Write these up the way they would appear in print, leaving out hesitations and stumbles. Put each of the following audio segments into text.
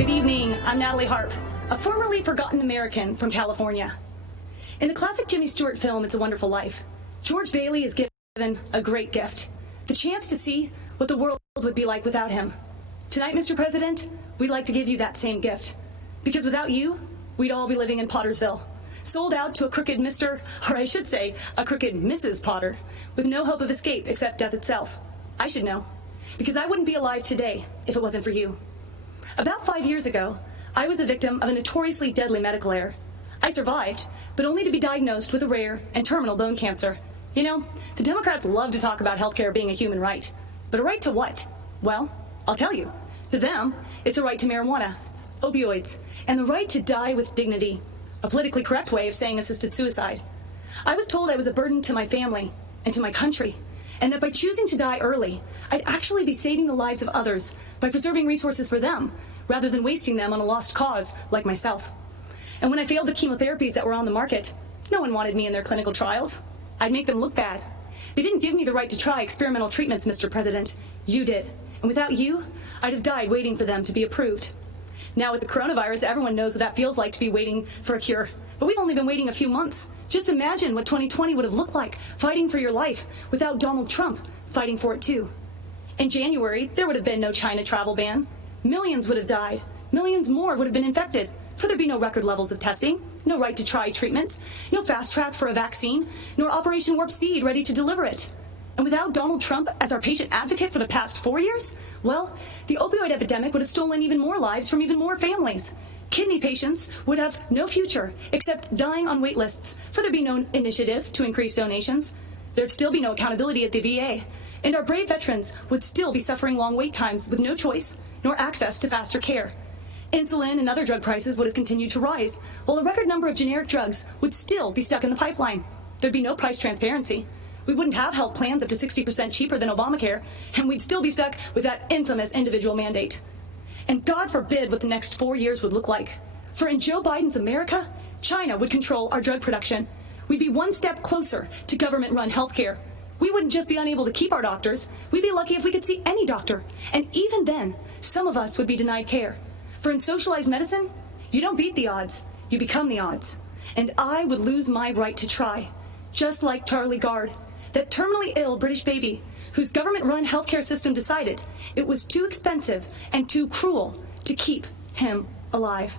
Good evening, I'm Natalie Harp, a formerly forgotten American from California. In the classic Jimmy Stewart film, It's a Wonderful Life, George Bailey is given a great gift, the chance to see what the world would be like without him. Tonight, Mr. President, we'd like to give you that same gift. Because without you, we'd all be living in Pottersville, sold out to a crooked Mr., or I should say, a crooked Mrs. Potter, with no hope of escape except death itself. I should know, because I wouldn't be alive today if it wasn't for you. About 5 years ago, I was the victim of a notoriously deadly medical error. I survived, but only to be diagnosed with a rare and terminal bone cancer. You know, the Democrats love to talk about healthcare being a human right. But a right to what? Well, I'll tell you. To them, it's a right to marijuana, opioids, and the right to die with dignity. A politically correct way of saying assisted suicide. I was told I was a burden to my family and to my country, and that by choosing to die early, I'd actually be saving the lives of others by preserving resources for them, rather than wasting them on a lost cause like myself. And when I failed the chemotherapies that were on the market, no one wanted me in their clinical trials. I'd make them look bad. They didn't give me the right to try experimental treatments, Mr. President. You did. And without you, I'd have died waiting for them to be approved. Now with the coronavirus, everyone knows what that feels like to be waiting for a cure. But we've only been waiting a few months. Just imagine what 2020 would have looked like, fighting for your life, without Donald Trump fighting for it too. In January, there would have been no China travel ban. Millions would have died. Millions more would have been infected. For there'd be no record levels of testing, no right to try treatments, no fast track for a vaccine, nor Operation Warp Speed ready to deliver it. And without Donald Trump as our patient advocate for the past 4 years, well, the opioid epidemic would have stolen even more lives from even more families. Kidney patients would have no future except dying on wait lists, for there'd be no initiative to increase donations. There'd still be no accountability at the VA. And our brave veterans would still be suffering long wait times with no choice nor access to faster care. Insulin and other drug prices would have continued to rise, while a record number of generic drugs would still be stuck in the pipeline. There'd be no price transparency. We wouldn't have health plans up to 60% cheaper than Obamacare, and we'd still be stuck with that infamous individual mandate. And God forbid what the next 4 years would look like. For in Joe Biden's America, China would control our drug production. We'd be one step closer to government-run healthcare. We wouldn't just be unable to keep our doctors, we'd be lucky if we could see any doctor. And even then, some of us would be denied care. For in socialized medicine, you don't beat the odds, you become the odds. And I would lose my right to try, just like Charlie Gard, that terminally ill British baby whose government-run healthcare system decided it was too expensive and too cruel to keep him alive.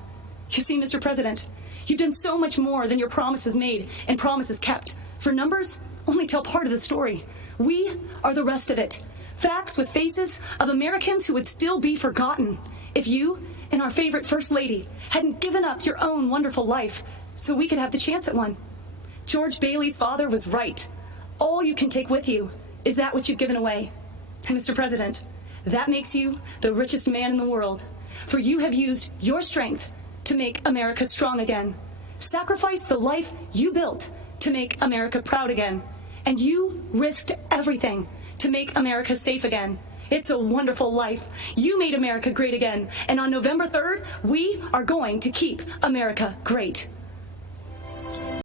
You see, Mr. President, you've done so much more than your promises made and promises kept. For numbers only tell part of the story. We are the rest of it. Facts with faces of Americans who would still be forgotten if you and our favorite First Lady hadn't given up your own wonderful life so we could have the chance at one. George Bailey's father was right. All you can take with you is that which you've given away. And Mr. President, that makes you the richest man in the world. For you have used your strength to make America strong again. Sacrificed the life you built to make America proud again. And you risked everything to make America safe again. It's a wonderful life. You made America great again. And on November 3rd, we are going to keep America great.